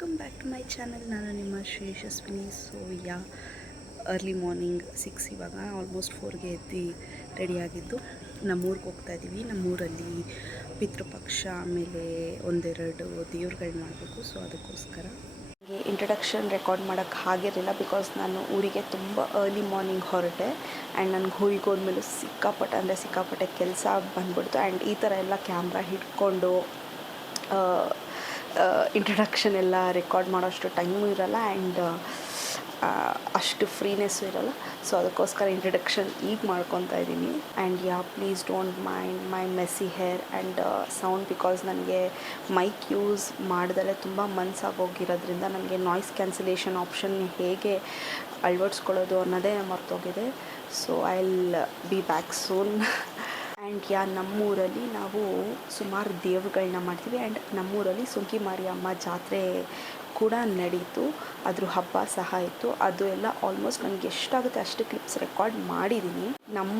Welcome back to my channel. ನಾನು ನಿಮ್ಮ Shri Yashaswini. So early morning 6 ಇವಾಗ ಆಲ್ಮೋಸ್ಟ್ 4ಗೆ ಎದ್ದು ರೆಡಿಯಾಗಿದ್ದು ನಮ್ಮೂರಿಗೆ ಹೋಗ್ತಾ ಇದ್ದೀವಿ. ನಮ್ಮೂರಲ್ಲಿ ಪಿತೃಪಕ್ಷ ಆಮೇಲೆ ಒಂದೆರಡು ದೇವ್ರುಗಳು ಮಾಡಬೇಕು. ಸೊ ಅದಕ್ಕೋಸ್ಕರ ನನಗೆ ಇಂಟ್ರಡಕ್ಷನ್ ರೆಕಾರ್ಡ್ ಮಾಡೋಕ್ಕೆ ಆಗಿರಲಿಲ್ಲ, ಬಿಕಾಸ್ ನಾನು ಊರಿಗೆ ತುಂಬ ಅರ್ಲಿ ಮಾರ್ನಿಂಗ್ ಹೊರಟೆ ಆ್ಯಂಡ್ ನನಗೆ ಊರಿಗೆ ಹೋದ್ಮೇಲೆ ಸಿಕ್ಕಾಪಟ್ಟೆ ಕೆಲಸ ಬಂದ್ಬಿಡ್ತು. ಆ್ಯಂಡ್ ಈ ಥರ ಎಲ್ಲ ಕ್ಯಾಮ್ರಾ ಹಿಡ್ಕೊಂಡು ಇಂಟ್ರಡಕ್ಷನ್ ಎಲ್ಲ ರೆಕಾರ್ಡ್ ಮಾಡೋಷ್ಟು ಟೈಮು ಇರೋಲ್ಲ ಆ್ಯಂಡ್ ಅಷ್ಟು ಫ್ರೀನೆಸ್ಸು ಇರೋಲ್ಲ. ಸೊ ಅದಕ್ಕೋಸ್ಕರ ಇಂಟ್ರಡಕ್ಷನ್ ಈಗ ಮಾಡ್ಕೊತಾ ಇದ್ದೀನಿ. And please don't mind my messy hair and sound, because ನನಗೆ ಮೈಕ್ ಯೂಸ್ ಮಾಡ್ದಲೇ ತುಂಬ ಮನಸ್ಸಾಗೋಗಿರೋದ್ರಿಂದ ನನಗೆ ನಾಯ್ಸ್ ಕ್ಯಾನ್ಸಲೇಷನ್ ಆಪ್ಷನ್ ಹೇಗೆ ಅಳವಡಿಸ್ಕೊಳ್ಳೋದು ಅನ್ನೋದೇ ಮರ್ತೋಗಿದೆ. So I will be back soon. And ನಮ್ಮೂರಲ್ಲಿ ನಾವು ಸುಮಾರು ದೇವ್ರುಗಳನ್ನ ಮಾಡ್ತೀವಿ. ಆ್ಯಂಡ್ ನಮ್ಮೂರಲ್ಲಿ ಸುಂಕಿ ಮಾರಿಯಮ್ಮ ಜಾತ್ರೆ ಕೂಡ ನಡೀತು, ಅದ್ರ ಹಬ್ಬ ಸಹ ಇತ್ತು. ಅದು ಎಲ್ಲ ಆಲ್ಮೋಸ್ಟ್ ನನಗೆ ಎಷ್ಟಾಗುತ್ತೆ ಅಷ್ಟು ಕ್ಲಿಪ್ಸ್ ರೆಕಾರ್ಡ್ ಮಾಡಿದ್ದೀನಿ. ನಮ್ಮ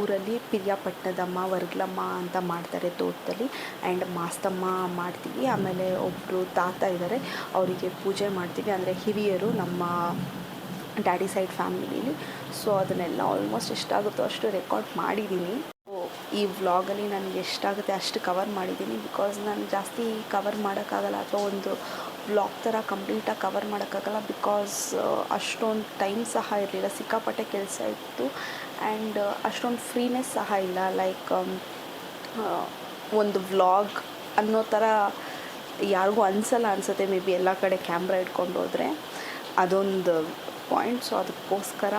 ಊರಲ್ಲಿ ಪಿರಿಯಾಪಟ್ಟಣದಮ್ಮ, ವರ್ಗ್ಲಮ್ಮ ಅಂತ ಮಾಡ್ತಾರೆ ತೋಟದಲ್ಲಿ. ಆ್ಯಂಡ್ ಮಾಸ್ತಮ್ಮ ಮಾಡ್ತೀವಿ. ಆಮೇಲೆ ಒಬ್ಬರು ತಾತ ಇದ್ದಾರೆ, ಅವರಿಗೆ ಪೂಜೆ ಮಾಡ್ತೀವಿ, ಅಂದರೆ ಹಿರಿಯರು ನಮ್ಮ ಡ್ಯಾಡಿ ಸೈಡ್ ಫ್ಯಾಮಿಲೀಲಿ. ಸೊ ಅದನ್ನೆಲ್ಲ ಆಲ್ಮೋಸ್ಟ್ ಎಷ್ಟಾಗುತ್ತೋ ಅಷ್ಟು ರೆಕಾರ್ಡ್ ಮಾಡಿದ್ದೀನಿ. ಈ ವ್ಲಾಗಲ್ಲಿ ನನಗೆ ಎಷ್ಟಾಗುತ್ತೆ ಅಷ್ಟು ಕವರ್ ಮಾಡಿದ್ದೀನಿ, ಬಿಕಾಸ್ ನಾನು ಜಾಸ್ತಿ ಕವರ್ ಮಾಡೋಕ್ಕಾಗಲ್ಲ, ಅಥವಾ ಒಂದು ವ್ಲಾಗ್ ಥರ ಕಂಪ್ಲೀಟಾಗಿ ಕವರ್ ಮಾಡೋಕ್ಕಾಗಲ್ಲ, ಬಿಕಾಸ್ ಅಷ್ಟೊಂದು ಟೈಮ್ ಸಹ ಇರಲಿಲ್ಲ, ಸಿಕ್ಕಾಪಟ್ಟೆ ಕೆಲಸ ಇತ್ತು. ಆ್ಯಂಡ್ ಅಷ್ಟೊಂದು ಫ್ರೀನೆಸ್ ಸಹ ಇಲ್ಲ. ಲೈಕ್ ಒಂದು ವ್ಲಾಗ್ ಅನ್ನೋ ಥರ ಯಾರಿಗೂ ಅನಿಸುತ್ತೆ ಮೇ ಬಿ ಎಲ್ಲ ಕಡೆ ಕ್ಯಾಮ್ರಾ ಇಟ್ಕೊಂಡು ಹೋದರೆ, ಅದೊಂದು ಪಾಯಿಂಟ್. ಸೊ ಅದಕ್ಕೋಸ್ಕರ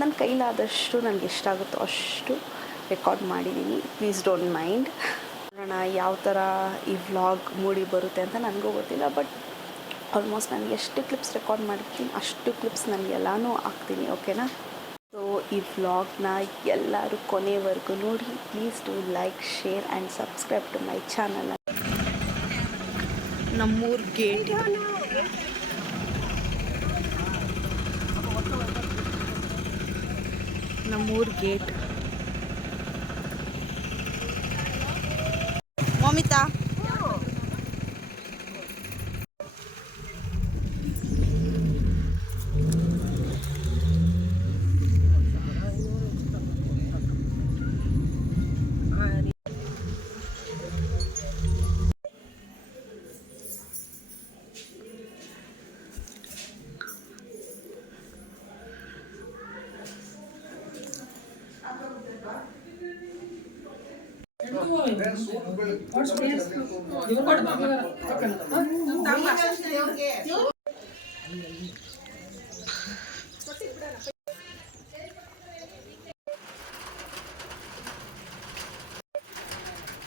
ನನ್ನ ಕೈಲಾದಷ್ಟು ನನಗೆ ಎಷ್ಟಾಗುತ್ತೋ ಅಷ್ಟು ರೆಕಾರ್ಡ್ ಮಾಡಿದ್ದೀನಿ. Please don't mind. ನೋಡೋಣ ಯಾವ ಥರ ಈ ವ್ಲಾಗ್ ಮೂಡಿ ಬರುತ್ತೆ ಅಂತ ನನಗೂ ಗೊತ್ತಿಲ್ಲ, ಬಟ್ ಆಲ್ಮೋಸ್ಟ್ ನನಗೆ ಎಷ್ಟು ಕ್ಲಿಪ್ಸ್ ರೆಕಾರ್ಡ್ ಮಾಡಿರ್ತೀನಿ ಅಷ್ಟು ಕ್ಲಿಪ್ಸ್ ನನಗೆಲ್ಲನೂ ಹಾಕ್ತೀನಿ, ಓಕೆನಾ? ಸೊ ಈ ವ್ಲಾಗ್ನ ಎಲ್ಲರೂ ಕೊನೆವರೆಗೂ ನೋಡಿ. Please do like, share and subscribe to my channel. ನಮ್ಮೂರ ಗೇಟ್, ನಮ್ಮೂರ ಗೇಟ್. ಮಮಿತಾ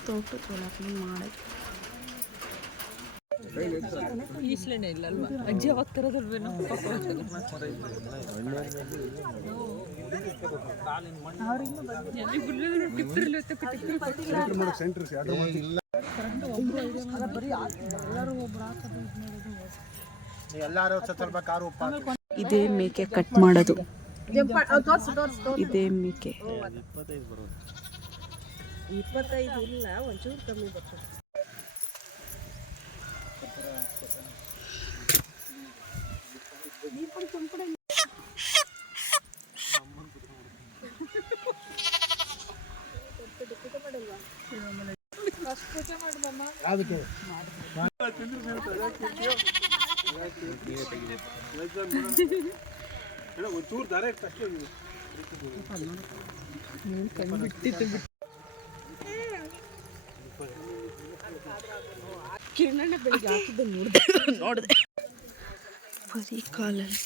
ತೋಟದ ಒಳಗೆ ಮಾಡಿ ಈಸ್ಲೇನೆ ಇಲ್ಲಲ್ವಾ ಅಜ್ಜಿ ಹೋಗ್ತಿರೋದಲ್ವೇನೋ. ಇದೇ ಮೇಕೆ ಕಟ್ ಮಾಡೋದು, ಇದೇ ಮೇಕೆ 25 ಇಲ್ಲ, ಒಂಚೂರು ಕಮ್ಮಿ ಬರ್ತದೆ. ಕಿರಣಣ್ಣ ಬೆಳಿಗ್ಗೆ ಹಾಕಿದ್ದೆ ನೋಡಿದೆ ಬರೀ ಕಾಲಲ್ಲಿ.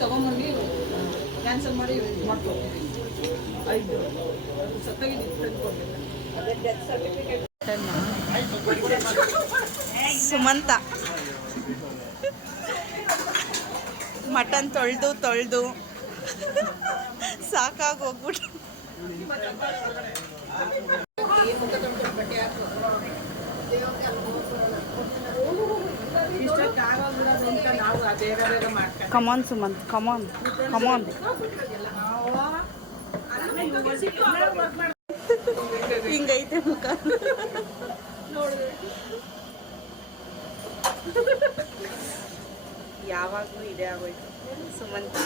ತಗೊಂಡ್ಬಂದು ಕ್ಯಾನ್ಸಲ್ ಮಾಡಿ ಮಾಡ್ಕೊಡ್ತೀವಿ. 5 ಸುಮಂತ ಮಟನ್ ತೊಳೆದು ಸಾಕಾಗಿ ಹೋಗ್ಬಿಟ್ಟು ಕಮಾನ್ ಸುಮಂತ್ ಕಮಾನ್ ಕಮಾನ್. ಹಿಂಗೈತೆ ಮುಖ. ಯಾವಾಗಲೂ ಇದೇ ಆಗೋಯ್ತು ಸುಮಂತ್.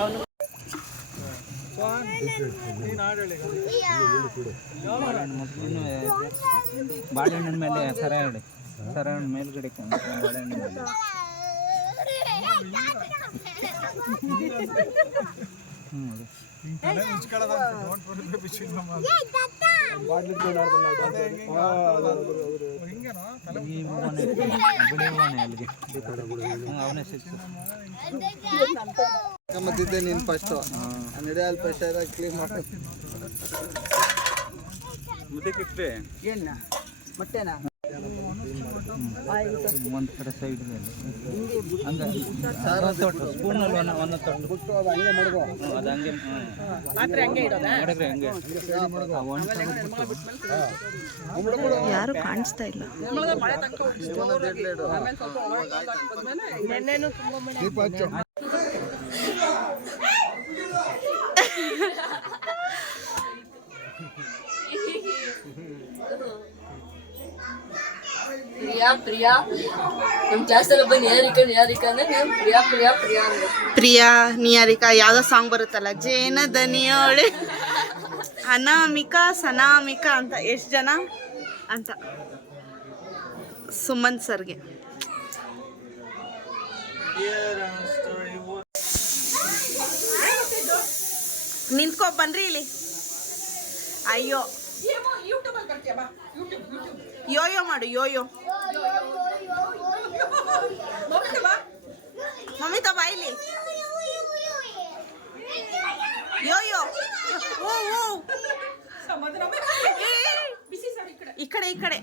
ಅವನು ಬಾಳೆಹಣ್ಣಿನ ಮೇಲೆ ಸರ ಇಡಿ, ಸರ ಮೇಲ್ಗಡೆ ಬಾಳೆಹಣ್ಣಿನ ಮೇಲೆ. ಅವನೇ ಮತ್ತಿದ್ದೆ ನೀನು ಫಸ್ಟು ನಡೆಯಲ್ ಪ್ರೆಷರ್ ಕ್ಲೀನ್ ಮಾಡಿ ಮುದ್ದೆಕಿಟ್ಟೆ ಎಣ್ಣ ಮೊಟ್ಟೆನಾ ಒಂದು ಕಡೆ ಸೈಡ್ ಹಂಗೆ ಸ್ಪೂನಲ್ಲಿ ಒಂದು ತೊಟ್ಟು ಬಿಟ್ಟು ಅದು ಹಂಗೆ ಮಾಡ್ಕೋ. ಅದು ಹಂಗೆ ಪಾತ್ರೆ ಹಂಗೆ ಇಡೋದಾ? ಮಾಡಿದ್ರೆ ಹಂಗೆ ಯಾರು ಕಾಣಿಸ್ತಾ ಇಲ್ಲ. ಮಳೆ ತನಕ ಆಮೇಲೆ ಸ್ವಲ್ಪ ನೆನ್ನೆನೂ ತುಂಬ ಮಳೆ. ದೀಪ ಹಚ್ಚು. ಪ್ರಿಯಾ ನಮ್ಮ ಕ್ಲಾಸಲ್ಲಿ ಒಬ್ಬ ನಿಹಾರಿಕಾ ಅಂದ್ರೆ ನೀವು ಪ್ರಿಯಾ ಅಂದ್ರೆ ಪ್ರಿಯಾ ನಿಹಾರಿಕಾ ಯಾವುದೋ ಸಾಂಗ್ ಬರುತ್ತಲ್ಲ, ಜೇನ ದನಿಯೋಳೆ ಅನಾಮಿಕಾ ಸನಾಮಿಕಾ ಅಂತ ಎಷ್ಟು ಜನ ಅಂತ ಸುಮಂತ್ ಸರ್ಗೆ. ನಿಂತ್ಕೊ ಬನ್ರಿ ಇಲ್ಲಿ. ಅಯ್ಯೋ ಯೋಯೋ ಮಾಡು, ಯೋಯೋ. ಮಮ್ಮಿತಾ ಬಾ ಇಲ್ಲಿ. ಯೋಯೋ ಓ ಓ ಈ ಕಡೆ ಈ ಕಡೆ.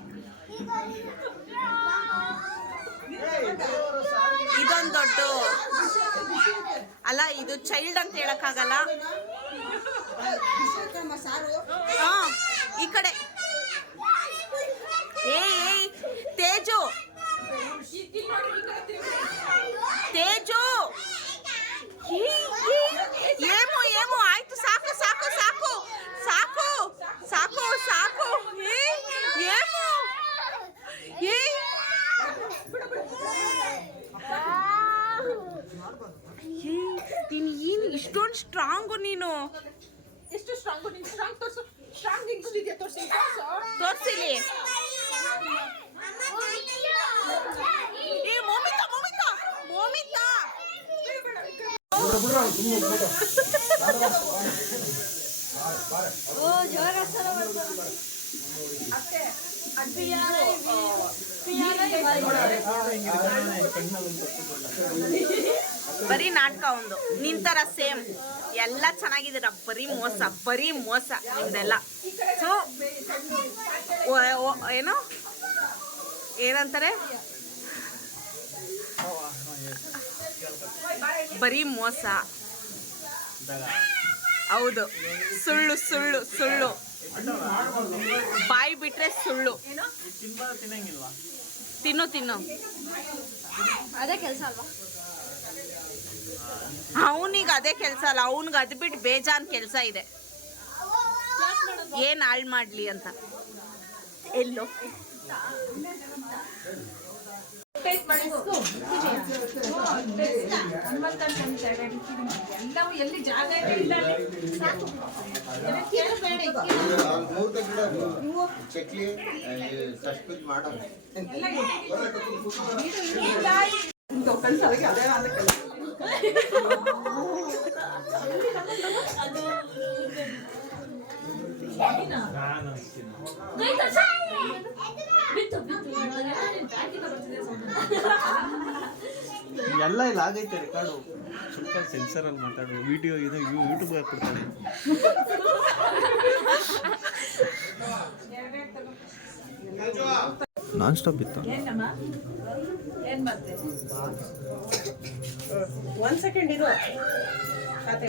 ಇದೊಂದು ದೊಡ್ಡ ಅಲ್ಲ, ಇದು ಚೈಲ್ಡ್ ಅಂತ ಹೇಳಕ್ಕಾಗಲ್ಲ. ಹಾ ಈ ಕಡೆ. ಏ ತೇಜು ತೇಜು ಏಮೋ ಏಮೋ ಆಯ್ತು, ಸಾಕು ಸಾಕು ಸಾಕು ಸಾಕು ಸಾಕು ಸಾಕು. ಏಮೋ ನೀನು ಏನು ಇಷ್ಟೊಂದು ಸ್ಟ್ರಾಂಗು ನೀನು? ಎಷ್ಟು ಸ್ಟ್ರಾಂಗು ನೀನು? ಸ್ಟ್ರಾಂಗ್ ತೋರಿಸು. ಸ್ಟ್ರಾಂಗ್ ಹೆಂಗಿದೆಯಾ ತೋರಿಸಿ. ತೋರಿಸಿಲಿ. ಏ ಮೋಮಿತಾ ಮೋಮಿತಾ ಮೋಮಿತಾ ಬರೀ ನಾಟಕ ಒಂದು ನಿಂತರ ಸೇಮ್ ಎಲ್ಲ ಚೆನ್ನಾಗಿದ್ದೀರ. ಬರೀ ಮೋಸ ನಿಮ್ದೆಲ್ಲ. ಸೊ ಏನೋ ಏನಂತಾರೆ, ಬರೀ ಮೋಸ. ಹೌದು, ಸುಳ್ಳು ಸುಳ್ಳು ಸುಳ್ಳು, ಬಾಯಿ ಬಿಟ್ರೆ ಸುಳ್ಳು. ತಿನ್ನು ತಿನ್ನು, ಅದೇ ಕೆಲಸ ಅಲ್ವಾ? ಅವನಿಗೆ ಅದೇ ಕೆಲಸ ಅಲ್ಲ, ಅವನಿಗೆ ಅದು ಬಿಟ್ಟು ಬೇಜಾನ್ ಕೆಲಸ ಇದೆ. ಏನ್ ಹಾಳು ಮಾಡ್ಲಿ ಅಂತ. ಎಲ್ಲೋ ಎಲ್ಲವೂ ಎಲ್ಲಿ ಜಾಗ ಇಲ್ಲ. ಚಕ್ಲಿ ಸಸ್ಪೆಂಡ್ ಮಾಡೋ ಕಳ್ಸೋದಕ್ಕೆ ಅದೇ ಅಂತ ಕೆಲಸ. ಎಲ್ಲ ಇಲ್ಲ ಆಗೈತೆ ರೆಕಾರ್ಡು. ಸ್ವಲ್ಪ ಸೆನ್ಸರಲ್ಲಿ ಮಾತಾಡು. ವಿಡಿಯೋ ಇದು ಯೂಟ್ಯೂಬ್ ಹಾಕ್ಬಿಡ್ತಾರೆ. ನಾನ್ ಸ್ಟಾಪ್ ಇತ್ತು. ಒಂದು ಸೆಕೆಂಡ್ ಇದು ಖಾತೆ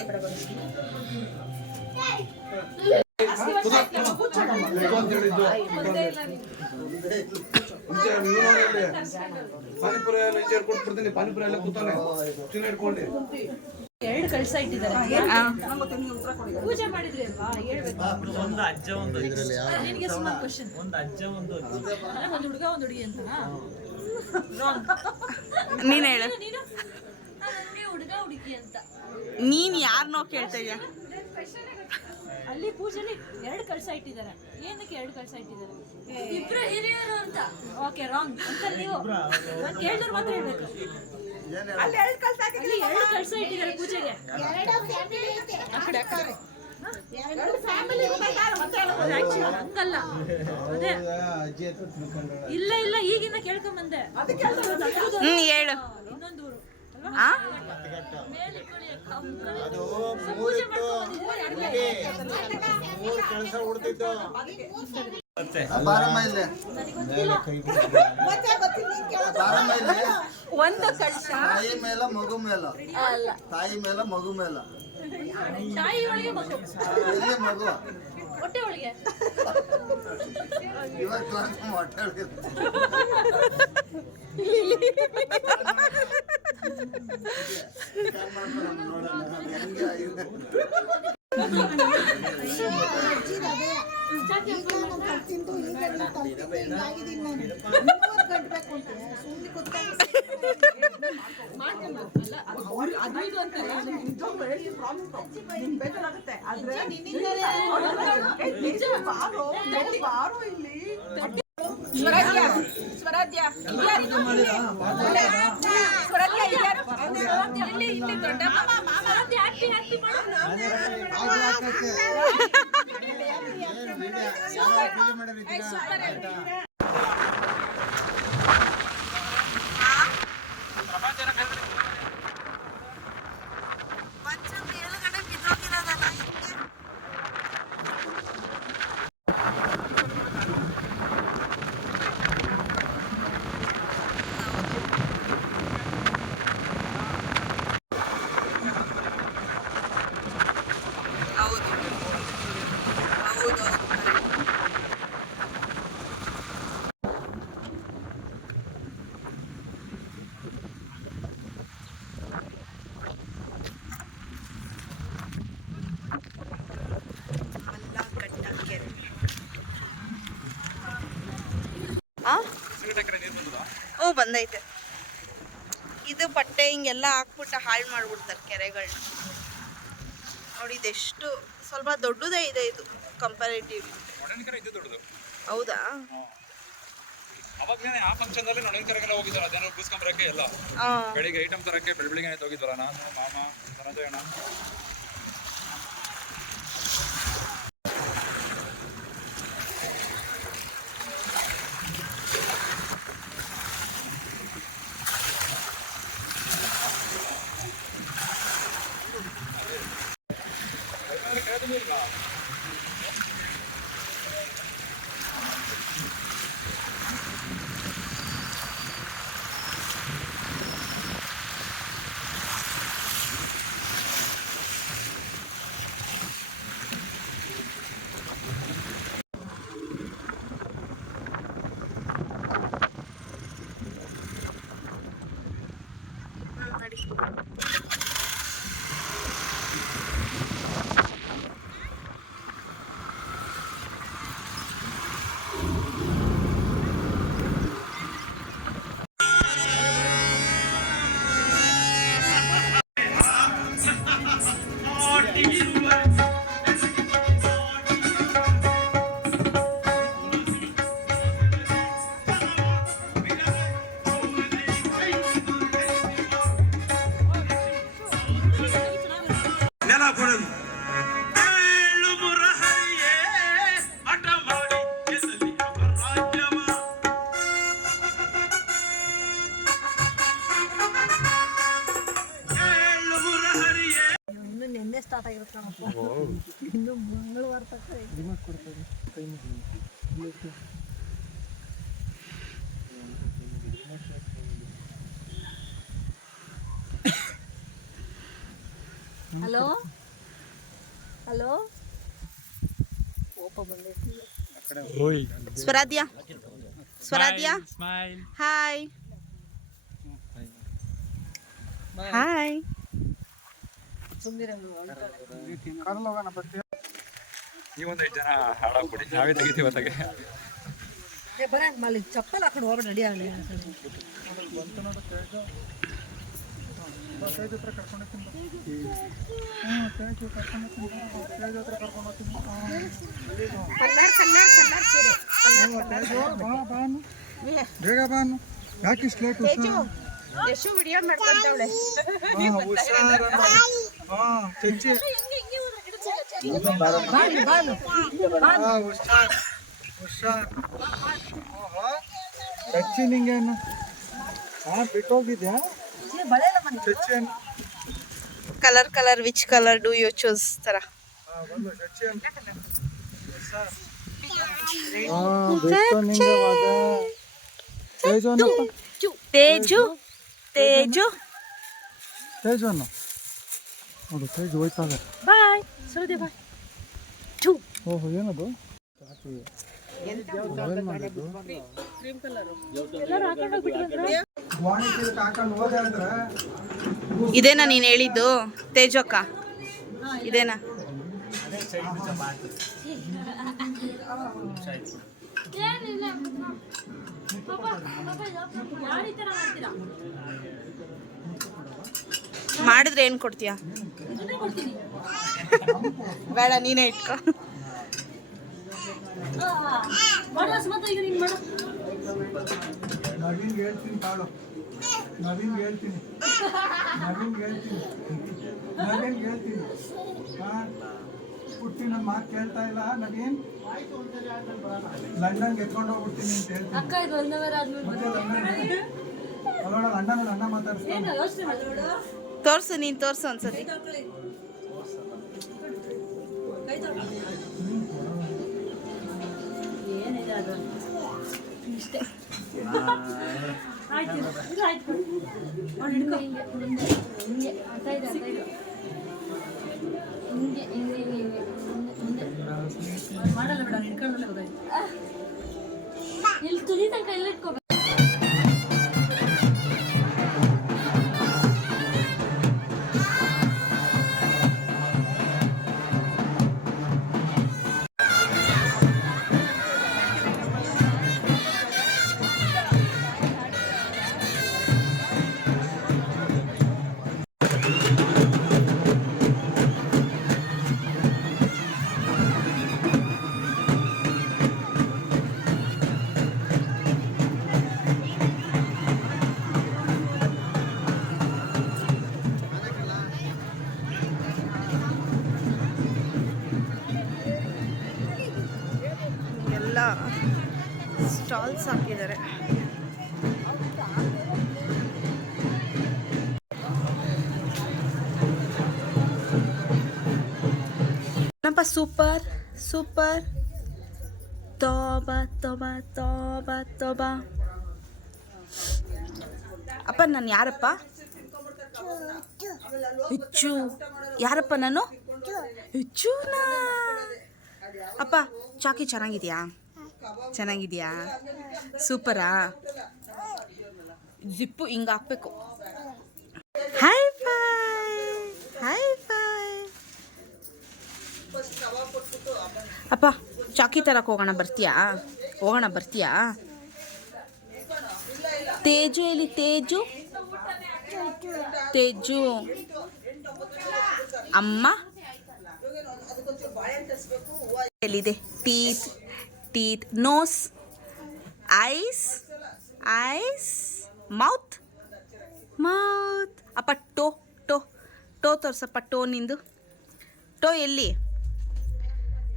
ಪಾನಿಪುರಿ ಎಲ್ಲ ಈಚೆ ಕೊಟ್ಬಿಡ್ತೀನಿ. ಪಾನಿಪುರಿ ಎಲ್ಲ ಕೂತಾನೆ ಚಿನ್ನ ಇಟ್ಕೊಂಡು 2 ಕಳ್ಸ ಇಟ್ಟಿದ್ದಾರೆ. ಪೂಜೆ ಮಾಡಿದ್ರಿ ಅಲ್ವಾ? ಹೇಳ್ಬೇಕು. ಒಂದು ಅಜ್ಜ ಒಂದು ನಿನಗೆ ಸುಮಾರು ಕ್ವಶನ್. ಒಂದು ಅಜ್ಜ ಒಂದು ಒಂದು ಹುಡುಗ ಒಂದು ಹುಡುಗಿ ಅಂತನಾ? ನೀನು ಹೇಳು, ನೀನು ಹುಡುಗ ಹುಡುಗಿ ಅಂತ. ನೀನು ಯಾರನ್ನೋ ಕೇಳ್ತಾ ಇದೆಯಾ? ಅಲ್ಲಿ ಪೂಜೆಲಿ 2 ಕಳ್ಸ ಇಟ್ಟಿದ್ದಾರೆ. ಏನಕ್ಕೆ 2 ಕಳ್ಸ ಇಟ್ಟಿದ್ದಾರೆ? ಇಬ್ರು ಹಿರಿಯರು ಅಂತ. ಓಕೆ, ರಾಂಗ್ ಅಂತ ನೀವು. ನಾನು ಕೇಳಿದ್ರು ಮಾತ್ರ ಹೇಳ್ಬೇಕು. ಅಲ್ಲಿ 2 ಕಳ್ಸ ಇಟ್ಟಿದ್ದಾರೆ ಪೂಜೆಗೆ. Actually ಹಂಗಲ್ಲ. ಅದೇ ಇಲ್ಲ ಇಲ್ಲ, ಈಗಿಂದ ಕೇಳ್ಕೊಂಬಂದೆ. ಹೇಳು. ಇನ್ನೊಂದು ಊರು ಅದು ಮೂರು ಕೆಲಸ ಉಡ್ತಿದ್ದು ಬಾರಮ್ಮ ಇಲ್ಲಿ ಬಾರಮ್ಮ ಇಲ್ಲಿ. ಒಂದು ಕಳ್ಸ ತಾಯಿ ಮೇಲ ಮಗು ಮೇಲ, ತಾಯಿ ಮೇಲ ಮಗು ಮೇಲ. ತಾಯಿ ಒಳಗೆ ಮಗು, ಎಲ್ಲಿ ಮಗು? ಹೊಟ್ಟೆ ಒಳಗೆ. ಇವಾಗ ಕ್ಲಾಸ್ ಹೊಟ್ಟೆ ಒಳಗೆ ಸ್ವರಾಜ್ಯ ಸ್ವರಾಜ್ಯ ಇಲ್ಲಿ ದೊಡ್ಡ ಬಂದೈತೆ. ಇದು ಬಟ್ಟೆ ಹಿಂಗೆಲ್ಲ ಹಾಕ್ಬಿಟ್ಟು ಹಾಳು ಮಾಡ್ಬಿಡ್ತಾರೆ ಕೆರೆಗಳನ್ನ. ನೋಡಿ ಇದೆಷ್ಟು ಸ್ವಲ್ಪ ದೊಡ್ಡದೇ ಇದೆ ಇದು ಕಂಪ್ಯಾರಿಟಿವ್ಲಿ. ಹೌದಾ? ಅವಾಗಲೇ ಆ ಫಂಕ್ಷನ್ದಲ್ಲಿ ನೊಣಕೆರೆಗೆಲ್ಲ ಹೋಗಿದ್ವಲ್ಲ, ಅದನ್ನ ಬೂಸ್ಕೊಂಬರಕ್ಕೆ ಎಲ್ಲ ಬೆಳಿಗ್ಗೆ ಐಟಮ್ ತರಕ್ಕೆ ಬೆಳಿಗ್ಗೆ ಹೋಗಿದ್ವಲ್ಲ, ನಾನು ಮಾಮ ಧನಂಜಯ ಅಣ್ಣ. ಹಲೋ ಹಲೋ ಓಪ ಬಂದೈತಿ. ಸ್ವರಾಧ್ಯ ಸ್ವರಾಧ್ಯ ಹಾಯ್ ಹಾಯ್. ನೀವೊಂದು 5 ಜನ ಹಾಳಾಗ್ಬಿಡಿ, ನಾವೇ ತೆಗಿತೀವಿ ಅತ್ತಾಗೆ. ಚಪ್ಪಲ್ ಹಾಕೊಂಡು ಹೋಗ್ಬಿಟ್ಟು ರೆಡಿ ಆಗಲಿ. ಬೇಗ ಬಾನು, ಯಾಕೆ ಇಷ್ಟು ಲೇಟ್? ಯಶು ವಿಡಿಯೋ ಮಾಡ್ಕೊಂತವಳೆ. ಚಚ್ಚಿ ಚಚ್ಚಿ ನಿಂಗೇನು ಬಿಟ್ಟೋಗಿದ್ಯಾ ಚಚ್ಚಿ? Colour colour which colour do you choose ತರ. ಬಂದು ಚಚ್ಚಿ ತೇಜು ತೇಜು ತೇಜು ಅನ್ನು ನೋಡು, ತೇಜು ಹೋಯ್ತಾಗ. ಬಾಯ್ ಸುರದೆ ಬಾಯ್. ಓಹೋ, ಏನದು? ಹಾಕೊಂಡು ಹೋದೆ ಅಂದ್ರೆ ಇದೇನಾ ನೀನು ಹೇಳಿದ್ದು ತೇಜು ಅಕ್ಕ? ಇದೇನಾ? ಮಾಡಿದ್ರೆ ಏನು ಕೊಡ್ತೀಯಾ? ಬೇಡ, ನೀನೇ ಇಟ್ಕೊ. ನವೀನ್ಗೆ ಹೇಳ್ತೀನಿ ಕಾಳು, ನವೀನ್ಗೆ ಹೇಳ್ತೀನಿ, ನವೀನ್ಗೆ ಹೇಳ್ತೀನಿ, ನವೀನ್ಗೆ ಹೇಳ್ತೀನಿ. ಹುಟ್ಟಿ ನಮ್ಮ ಮಾತು ಕೇಳ್ತಾ ಇಲ್ಲ ನವೀನ್, ಲಂಡನ್ಗೆ ಎತ್ಕೊಂಡು ಹೋಗ್ಬಿಡ್ತೀನಿ ಅಂತ ಹೇಳ್ತೀನಿ. ಅಲ್ಲೋಡ ಲಂಡನ್ ಅಣ್ಣ ಮಾತಾಡ್ಸ್ತಾನೆ. ತೋರ್ಸು, ನೀನು ತೋರ್ಸು ಒಂದ್ಸತಿ. ಏನಿದೆ ಅದು ಇಷ್ಟೇ. ಆಯ್ತು ಇದು ಆಯ್ತು. ಮಾಡಲ್ಲ ಬೇಡ, ಹಿಡ್ಕೊಂಡಲ್ಲೇ ಹೋದಾಯ್ತು. ಇಲ್ಲಿ ತುದಿ ತನಕ ಎಲ್ಲ ಇಟ್ಕೋಬೇಕು. ಎಲ್ಲ ಸ್ಟಾಲ್ಸ್ ಹಾಕಿದ್ದಾರೆ. ಏನಪ್ಪ ಸೂಪರ್ ಸೂಪರ್. ತೋಬಾ ತೋಬಾ ತೋಬಾ ತೋಬಾ. ಅಪ್ಪ ನಾನು ಯಾರಪ್ಪ? ಹುಚ್ಚು. ಯಾರಪ್ಪ ನಾನು? ಹುಚ್ಚುನಾ? ಅಪ್ಪ ಚಾಕಿ ಚೆನ್ನಾಗಿದೆಯಾ? ಚೆನ್ನಾಗಿದೆಯಾ? ಸೂಪರಾ? ಜಿಪ್ಪು ಹಿಂಗೆ ಹಾಕ್ಬೇಕು. High five high five. ಅಪ್ಪ ಚಾಕಿ ತರಕ್ಕೆ ಹೋಗೋಣ, ಬರ್ತೀಯಾ? ಹೋಗೋಣ, ಬರ್ತೀಯಾ? ತೇಜು ಎಲ್ಲಿ? ತೇಜು ತೇಜು ಅಮ್ಮ ಎಲ್ಲಿದೆ? Teeth teeth, nose, eyes eyes, mouth mouth. ಅಪ್ಪ ಟೋ ಟೋ ಟೋ ತೋರ್ಸಪ್ಪ. ಟೋ ನಿಂದು ಟೋ ಎಲ್ಲಿ?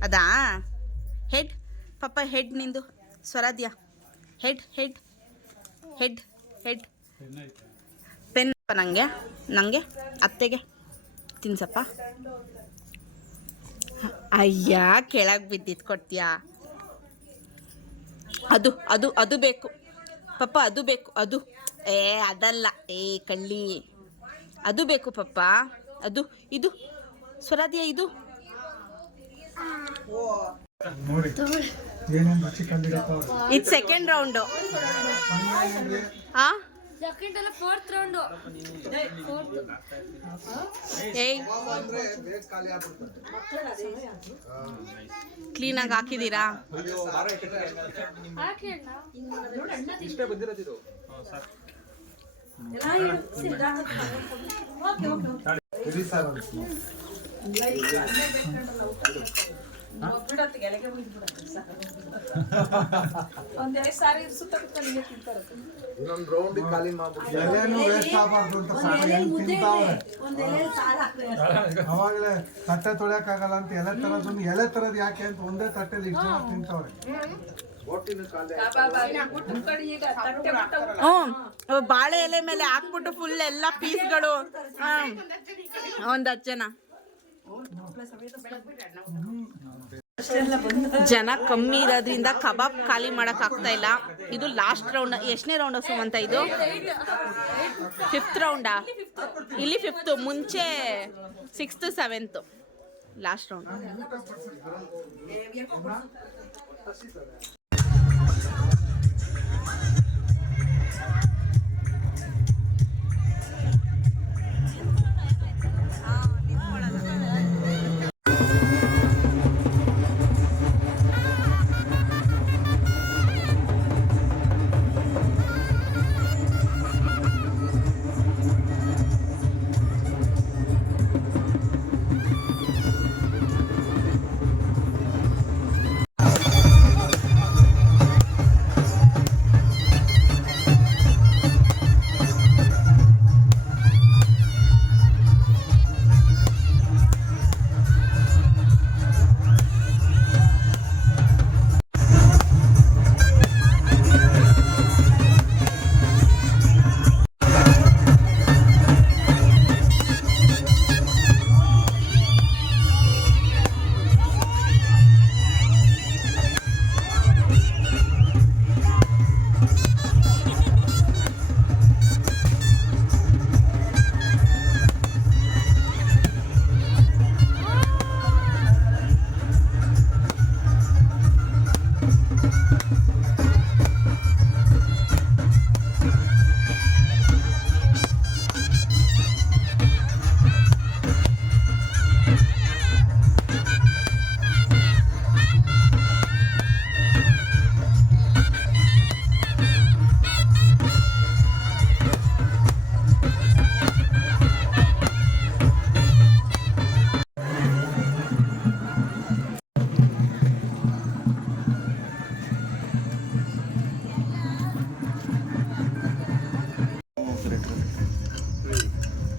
ಅದಾ? ಹೆಡ್ ಪಪ್ಪ, ಹೆಡ್ ನಿಂದು. Swaradhya head head head head. Pen ನನಗೆ ನನಗೆ ಅತ್ತೆಗೆ ತಿನ್ಸಪ್ಪ. ಅಯ್ಯ, ಕೆಳಗೆ ಬಿದ್ದಿದ್ದು ಕೊಡ್ತೀಯಾ? ಅದು ಅದು ಅದು ಬೇಕು ಪಪ್ಪ, ಅದು ಬೇಕು. ಅದು ಅದಲ್ಲ, ಕಳ್ಳಿ. ಅದು ಬೇಕು ಪಪ್ಪ, ಅದು. ಇದು ಸ್ವರಾಧ್ಯ, ಇದು ನೋಡಿ ಇದು ಸೆಕೆಂಡ್ ರೌಂಡು ಹಾಂ ಸೆಕೆಂಡ್ ಅಲ್ಲ ಫೋರ್ತ್ ರೌಂಡು ಏಯ್ ಕ್ಲೀನಾಗಿ ಹಾಕಿದ್ದೀರಾ? ಇಷ್ಟೇ ಬಂದಿರೋದಿದು. ಇನ್ನೊಂದು ರೌಂಡ್ ಖಾಲಿ ಮಾಡ್ಬಿಟ್ಟು ಅವಾಗಲೇ ತಟ್ಟೆ ತೊಳೆಯಕ್ಕಾಗಲ್ಲ ಅಂತ ಎಲೆ ತರೋದನ್ನು ಎಲೆ ತರೋದು ಯಾಕೆ ಅಂತ ಒಂದೇ ತಟ್ಟೆಲಿ ಇಷ್ಟು ಜನ ತಿಂತವ್ರೆ. ಹ್ಞೂ ಬಾಳೆ ಎಲೆ ಮೇಲೆ ಹಾಕ್ಬಿಟ್ಟು ಫುಲ್ ಎಲ್ಲ ಪೀಸ್ಗಳು. ಒಂದು 10 ಜನ. ಜನ ಕಮ್ಮಿ ಇರೋದ್ರಿಂದ ಕಬಾಬ್ ಖಾಲಿ ಮಾಡಕ್ ಆಗ್ತಾ ಇಲ್ಲ. ಇದು ಲಾಸ್ಟ್ ರೌಂಡ್. ಎಷ್ಟನೇ ರೌಂಡ್ ಸುಮಂತ ಇದು? 5th ರೌಂಡಾ? ಇಲ್ಲಿ 5th, ಮುಂಚೆ 6th 7th ಲಾಸ್ಟ್ ರೌಂಡ್.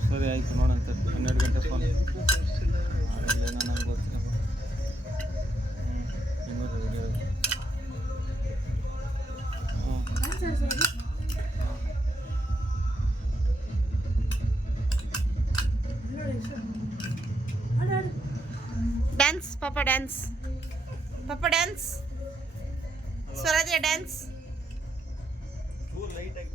ಸರಿ ಆಯಿತು ನೋಡಂತ 12 ಗಂಟೆ ಫೋನ್ ಏನೋ ನನಗೆ ಗೊತ್ತಿಲ್ಲ. ಡ್ಯಾನ್ಸ್ ಪಾಪ, ಡ್ಯಾನ್ಸ್ ಪಾಪ, ಡ್ಯಾನ್ಸ್ ಸ್ವರಾಜ್ಯ, ಡ್ಯಾನ್ಸ್. ಲೈಟಾಗಿ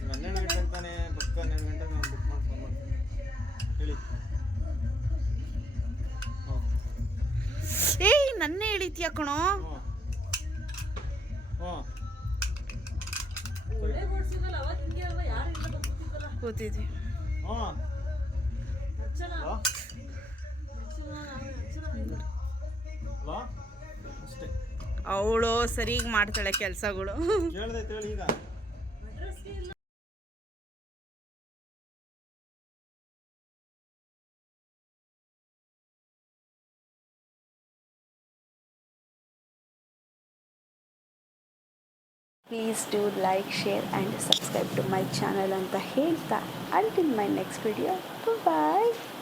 12 ಗಂಟೆ ಅಂತಾನೆ ಪಕ್ಕ 12 ಗಂಟೆಗೆ ನಾನು ಬುಕ್ ಮಾಡ್ಕೊಂಡು ಹೇಳಿ. ಏಯ್ ನನ್ನೇ ಹೇಳಿದ್ಯಾ ಕಣೋ. ಕೂತಿದ್ವಿ. ಅವಳು ಸರಿಯಾಗಿ ಮಾಡ್ತಾಳೆ ಕೆಲಸಗಳು. ಕೇಳ್ದೈತೆ ಹೇಳಿ ಈಗ. Please do like, share and subscribe to my channel ಅಂತ ಹೇಳ್ತಾ until my next video. Bye bye.